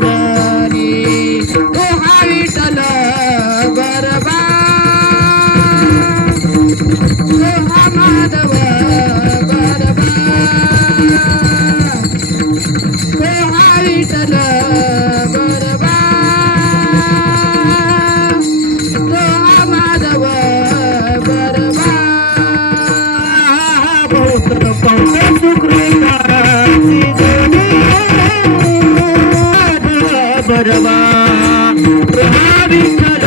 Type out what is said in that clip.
तो हा विठ्ठल बरबा तो हा माधव बरबा तो हा विठ्ठल बरबा तो हा माधव बरबा पौत्र पौत्र सुकृताची जोडी बरबा हा विठ्ठल